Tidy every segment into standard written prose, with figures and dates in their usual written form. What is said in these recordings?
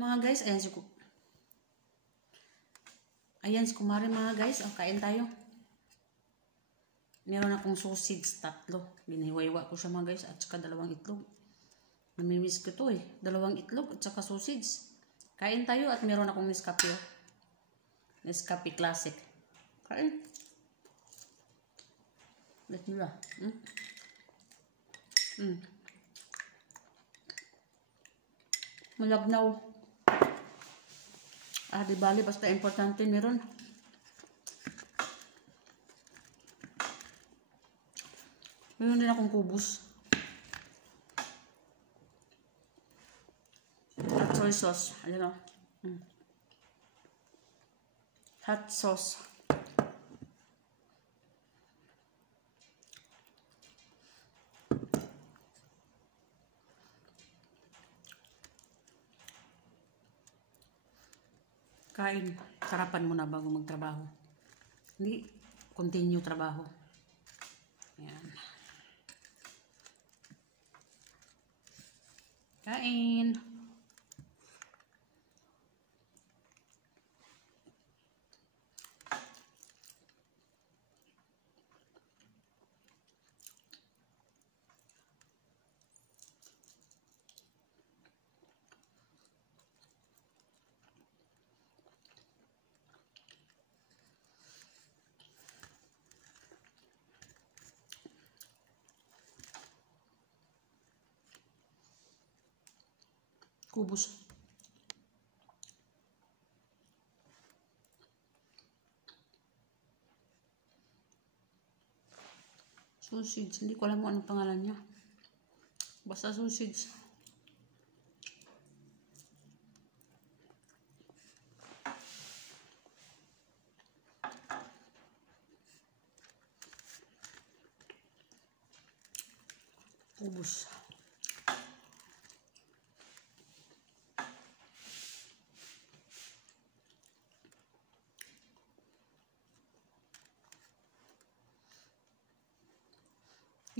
mga guys, ayan si Kumari mga guys. Kain tayo. Meron akong sausage 3. Binihiwa-hiwa ko siya mga guys. At saka 2 itlog. Namimiss ko to eh. 2 itlog at saka sausage. Kain tayo at meron akong Nescafe. Nescafe Classic. Kain. Let nyo lang. Malabnaw. Di bali, basta importante meron. Meron din akong kubos. Hot soy sauce. Ayan o. Hot sauce. Kain. Sarapan mo na bago magtrabaho. Hindi. Continue trabaho. Ayan. Kain. Kubos. Sausage. Hindi ko alam kung anong pangalan niya. Basta sausage. Kubos.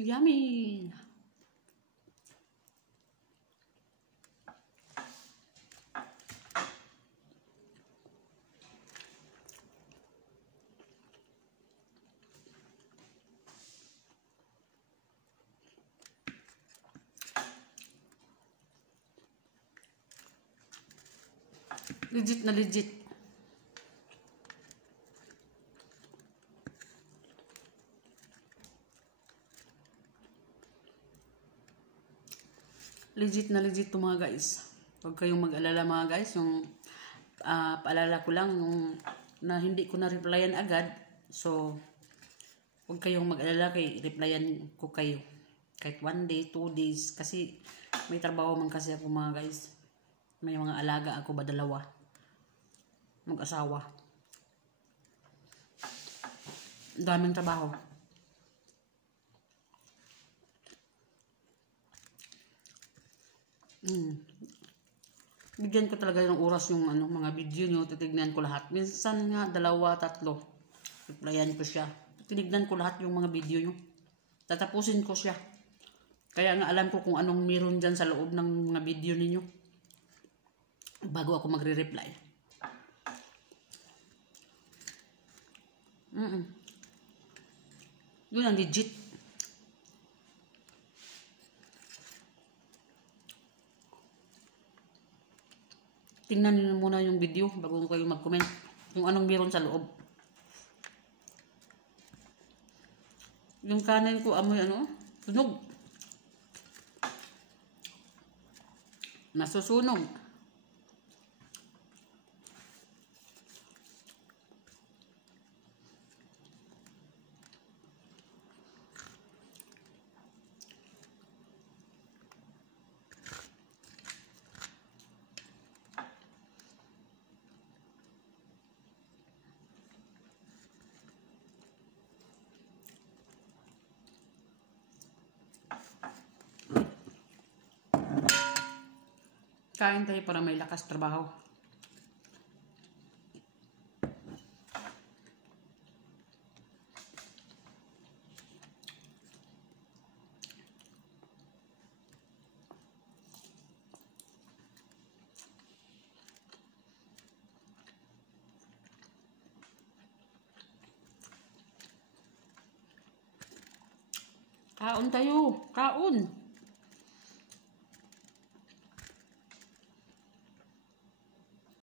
Yummy! Legit na legit. Legit na legit to mga guys. Huwag kayong mag-alala mga guys. Yung paalala ko lang yung na hindi ko na-replyan agad. So, huwag kayong mag-alala kay replyan ko kayo. Kahit 1 day, 2 days. Kasi may trabaho man kasi ako mga guys. May mga alaga ako ba 2. Mag-asawa. Daming trabaho. Bigyan ko talaga ng oras yung mga video nyo. Titignan ko lahat. Minsan nga 2, 3. Replyan ko siya. Tinignan ko lahat yung mga video nyo. Tatapusin ko siya. Kaya nga alam ko kung anong meron dyan sa loob ng mga video ninyo. Bago ako magre-reply. Yun ang legit. Tingnan niyo muna yung video bago kayo mag-comment kung anong meron sa loob. Yung kanin ko amoy sunog. Nasusunog. Kain tayo para may lakas trabaho. Kaon tayo. Kaon.